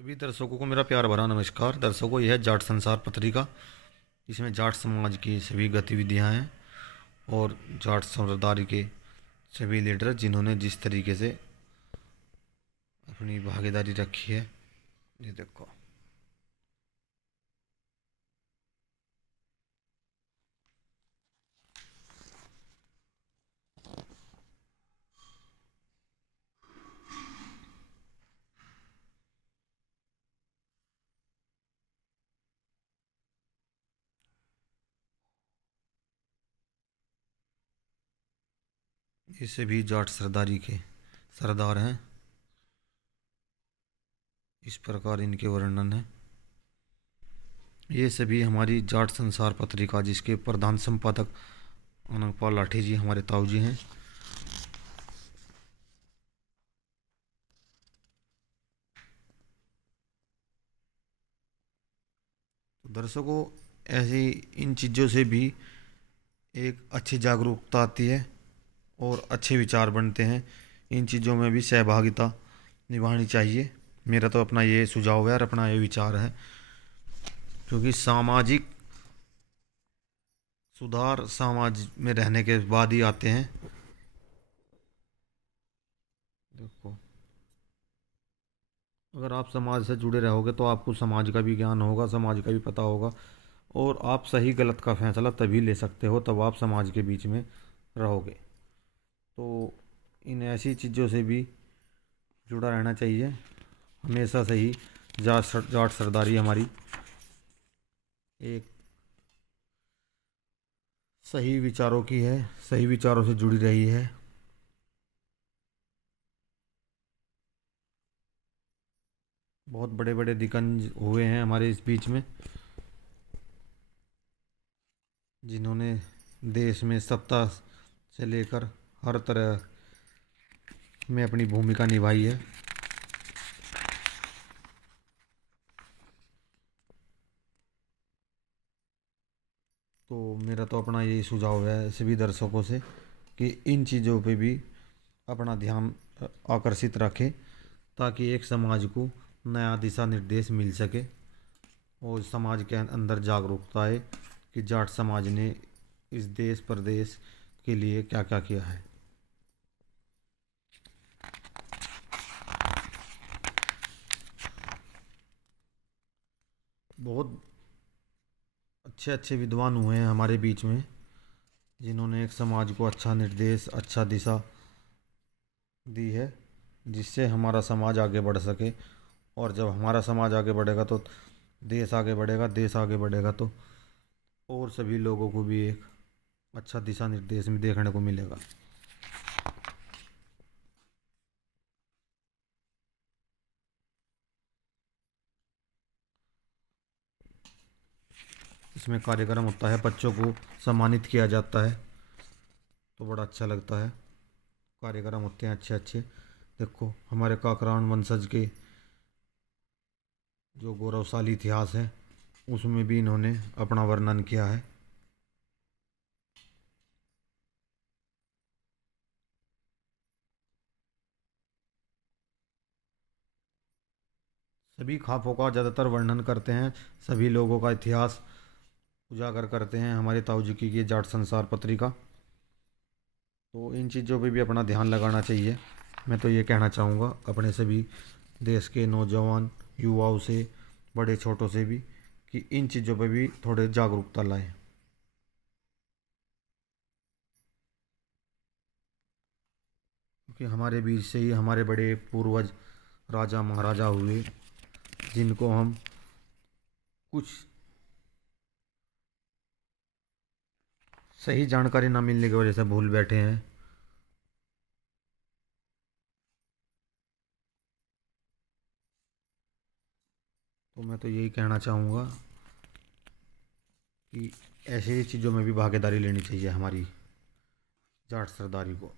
सभी दर्शकों को मेरा प्यार भरा नमस्कार। दर्शकों, यह है जाट संसार पत्रिका। इसमें जाट समाज की सभी गतिविधियां हैं और जाट सरदारी के सभी लीडर जिन्होंने जिस तरीके से अपनी भागीदारी रखी है। ये देखो, ये सभी जाट सरदारी के सरदार हैं। इस प्रकार इनके वर्णन है। ये सभी हमारी जाट संसार पत्रिका जिसके प्रधान संपादक अनंगपाल लाठी जी हमारे ताऊ जी हैं। तो दर्शकों, ऐसी इन चीज़ों से भी एक अच्छी जागरूकता आती है और अच्छे विचार बनते हैं। इन चीज़ों में भी सहभागिता निभानी चाहिए। मेरा तो अपना ये सुझाव है और अपना ये विचार है, क्योंकि सामाजिक सुधार समाज में रहने के बाद ही आते हैं। देखो, अगर आप समाज से जुड़े रहोगे तो आपको समाज का भी ज्ञान होगा, समाज का भी पता होगा और आप सही गलत का फैसला तभी ले सकते हो तब आप समाज के बीच में रहोगे। तो इन ऐसी चीज़ों से भी जुड़ा रहना चाहिए हमेशा से ही। जाट सरदारी हमारी एक सही विचारों की है, सही विचारों से जुड़ी रही है। बहुत बड़े बड़े दिग्गज हुए हैं हमारे इस बीच में, जिन्होंने देश में सत्ता से लेकर हर तरह में अपनी भूमिका निभाई है। तो मेरा तो अपना यही सुझाव है सभी दर्शकों से कि इन चीज़ों पे भी अपना ध्यान आकर्षित रखें, ताकि एक समाज को नया दिशा निर्देश मिल सके और समाज के अंदर जागरूकता आए कि जाट समाज ने इस देश प्रदेश के लिए क्या क्या किया है। बहुत अच्छे अच्छे विद्वान हुए हैं हमारे बीच में, जिन्होंने एक समाज को अच्छा निर्देश, अच्छा दिशा दी है, जिससे हमारा समाज आगे बढ़ सके। और जब हमारा समाज आगे बढ़ेगा तो देश आगे बढ़ेगा, देश आगे बढ़ेगा तो और सभी लोगों को भी एक अच्छा दिशा निर्देश में देखने को मिलेगा। इसमें कार्यक्रम होता है, बच्चों को सम्मानित किया जाता है, तो बड़ा अच्छा लगता है। कार्यक्रम होते हैं अच्छे अच्छे। देखो, हमारे काकरान वंशज के जो गौरवशाली इतिहास है उसमें भी इन्होंने अपना वर्णन किया है। सभी खापों का ज़्यादातर वर्णन करते हैं, सभी लोगों का इतिहास उजागर करते हैं हमारे ताऊ जी की ये जाट संसार पत्रिका। तो इन चीज़ों पे भी अपना ध्यान लगाना चाहिए। मैं तो ये कहना चाहूँगा अपने सभी देश के नौजवान युवाओं से, बड़े छोटों से भी, कि इन चीज़ों पे भी थोड़े जागरूकता लाएं। क्योंकि हमारे बीच से ही हमारे बड़े पूर्वज राजा महाराजा हुए, जिनको हम कुछ सही जानकारी ना मिलने की वजह से भूल बैठे हैं। तो मैं तो यही कहना चाहूँगा कि ऐसी चीज़ों में भी भागीदारी लेनी चाहिए हमारी जाट सरदारी को।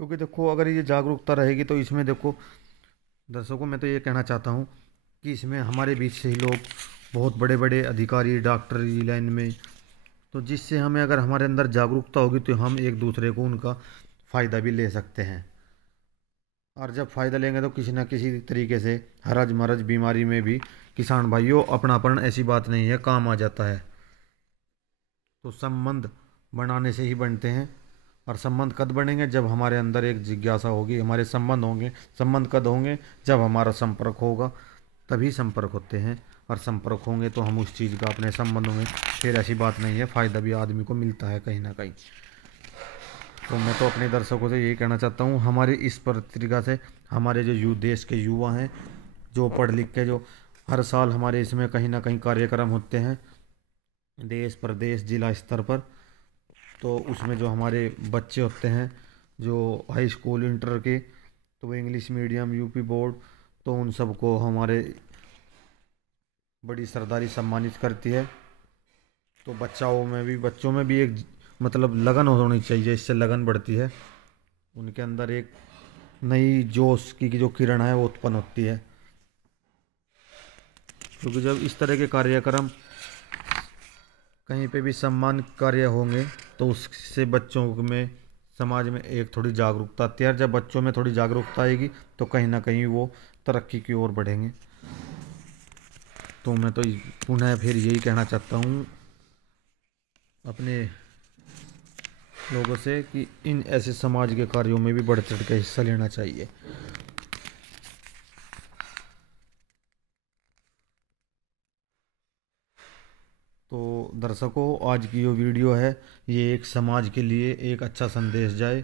क्योंकि देखो अगर ये जागरूकता रहेगी तो इसमें देखो दर्शकों, मैं तो ये कहना चाहता हूँ कि इसमें हमारे बीच से ही लोग बहुत बड़े बड़े अधिकारी डॉक्टरी लाइन में, तो जिससे हमें अगर हमारे अंदर जागरूकता होगी तो हम एक दूसरे को उनका फ़ायदा भी ले सकते हैं। और जब फ़ायदा लेंगे तो किसी ना किसी तरीके से हरज मरज बीमारी में भी किसान भाइयों अपनापन ऐसी बात नहीं है, काम आ जाता है। तो संबंध बनाने से ही बनते हैं। और संबंध कब बनेंगे? जब हमारे अंदर एक जिज्ञासा होगी, हमारे संबंध होंगे। संबंध कब होंगे? जब हमारा संपर्क होगा, तभी संपर्क होते हैं। और संपर्क होंगे तो हम उस चीज़ का अपने संबंधों में, फिर ऐसी बात नहीं है, फ़ायदा भी आदमी को मिलता है कहीं ना कहीं। तो मैं तो अपने दर्शकों से यही कहना चाहता हूँ, हमारी इस पत्रिका से हमारे जो देश के युवा हैं, जो पढ़ लिख के, जो हर साल हमारे इसमें कहीं ना कहीं कार्यक्रम होते हैं देश प्रदेश जिला स्तर पर, तो उसमें जो हमारे बच्चे होते हैं जो हाई स्कूल इंटर के, तो वो इंग्लिश मीडियम यूपी बोर्ड, तो उन सबको हमारे बड़ी सरदारी सम्मानित करती है। तो बच्चों में भी एक मतलब लगन होनी चाहिए, इससे लगन बढ़ती है, उनके अंदर एक नई जोश की जो किरण है वो उत्पन्न होती है। क्योंकि जब इस तरह के कार्यक्रम कहीं पे भी सम्मान कार्य होंगे तो उससे बच्चों में, समाज में एक थोड़ी जागरूकता आती है। और जब बच्चों में थोड़ी जागरूकता आएगी तो कहीं ना कहीं वो तरक्की की ओर बढ़ेंगे। तो मैं तो पुनः फिर यही कहना चाहता हूँ अपने लोगों से कि इन ऐसे समाज के कार्यों में भी बढ़ चढ़ के हिस्सा लेना चाहिए। तो दर्शकों, आज की जो वीडियो है ये एक समाज के लिए एक अच्छा संदेश जाए,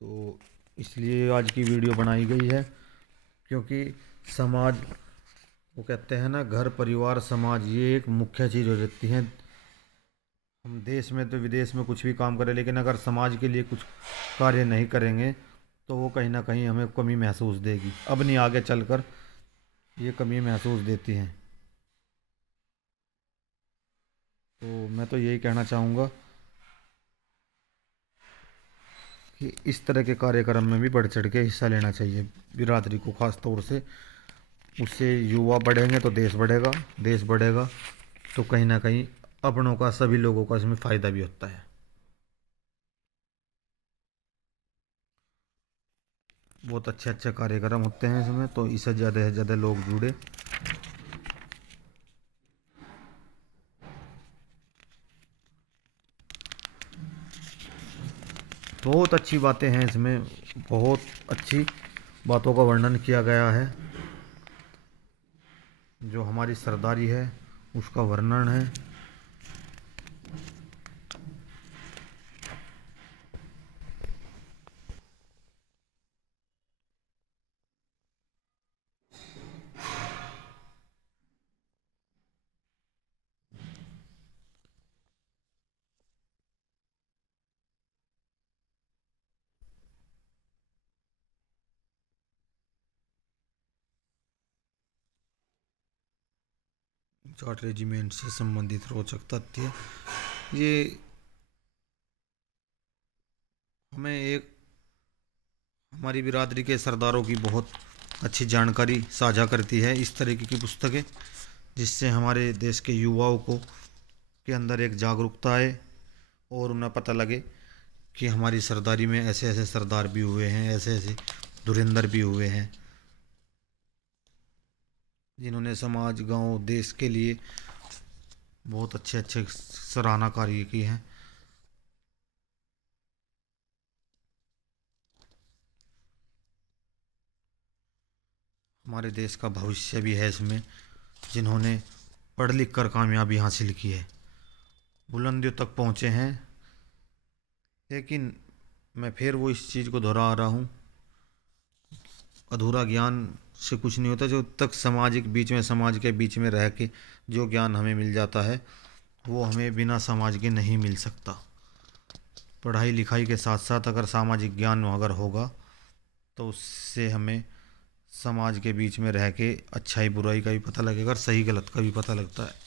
तो इसलिए आज की वीडियो बनाई गई है। क्योंकि समाज, वो कहते हैं ना, घर परिवार समाज, ये एक मुख्य चीज़ हो जाती है। हम देश में तो विदेश में कुछ भी काम करें, लेकिन अगर समाज के लिए कुछ कार्य नहीं करेंगे तो वो कहीं ना कहीं हमें कमी महसूस देगी, अब नहीं आगे चलकर ये कमी महसूस देती हैं। तो मैं तो यही कहना चाहूँगा कि इस तरह के कार्यक्रम में भी बढ़ चढ़ के हिस्सा लेना चाहिए बिरादरी को, ख़ास तौर से। उससे युवा बढ़ेंगे तो देश बढ़ेगा, देश बढ़ेगा तो कहीं ना कहीं अपनों का, सभी लोगों का इसमें फ़ायदा भी होता है। बहुत अच्छे अच्छे कार्यक्रम होते हैं इसमें, तो इससे ज़्यादा से ज़्यादा लोग जुड़े। बहुत अच्छी बातें हैं इसमें, बहुत अच्छी बातों का वर्णन किया गया है। जो हमारी सरदारी है उसका वर्णन है। जाट रेजिमेंट से संबंधित रोचक तथ्य, ये हमें एक हमारी बिरादरी के सरदारों की बहुत अच्छी जानकारी साझा करती है इस तरीके की पुस्तकें, जिससे हमारे देश के युवाओं को के अंदर एक जागरूकता आए और उन्हें पता लगे कि हमारी सरदारी में ऐसे ऐसे सरदार भी हुए हैं, ऐसे ऐसे धुरंधर भी हुए हैं, जिन्होंने समाज गांव देश के लिए बहुत अच्छे अच्छे सराहना कार्य की है। हमारे देश का भविष्य भी है इसमें, जिन्होंने पढ़ लिख कर कामयाबी हासिल की है, बुलंदियों तक पहुँचे हैं। लेकिन मैं फिर वो इस चीज़ को दोहरा रहा हूँ, अधूरा ज्ञान से कुछ नहीं होता। जो तक सामाजिक बीच में, समाज के बीच में रह के जो ज्ञान हमें मिल जाता है वो हमें बिना समाज के नहीं मिल सकता। पढ़ाई लिखाई के साथ साथ अगर सामाजिक ज्ञान अगर होगा तो उससे हमें समाज के बीच में रह के अच्छाई बुराई का भी पता लगेगा और सही गलत का भी पता लगता है।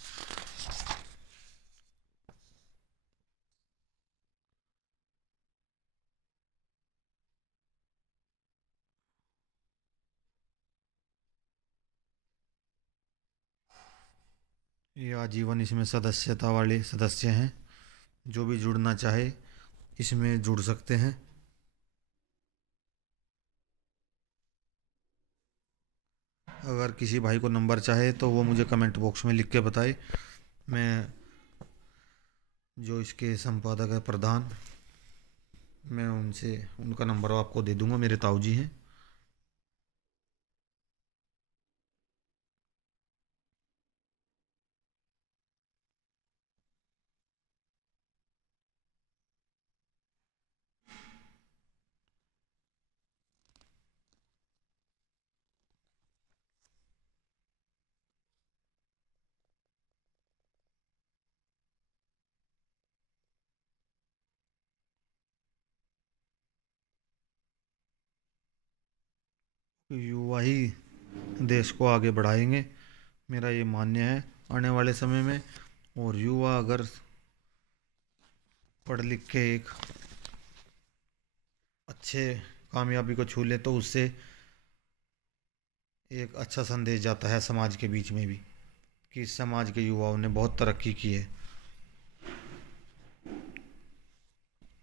ये आजीवन इसमें सदस्यता वाले सदस्य हैं। जो भी जुड़ना चाहे इसमें जुड़ सकते हैं। अगर किसी भाई को नंबर चाहे तो वो मुझे कमेंट बॉक्स में लिख के बताए। मैं जो इसके संपादक है प्रधान, मैं उनसे उनका नंबर आपको दे दूंगा। मेरे ताऊ जी हैं। युवा ही देश को आगे बढ़ाएंगे, मेरा ये मान्य है आने वाले समय में। और युवा अगर पढ़ लिख के एक अच्छे कामयाबी को छू ले तो उससे एक अच्छा संदेश जाता है समाज के बीच में भी कि समाज के युवाओं ने बहुत तरक्की की है।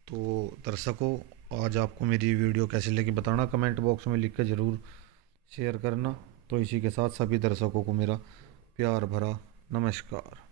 तो दर्शकों, आज आपको मेरी वीडियो कैसे लगी बताना, कमेंट बॉक्स में लिख के ज़रूर शेयर करना। तो इसी के साथ सभी दर्शकों को मेरा प्यार भरा नमस्कार।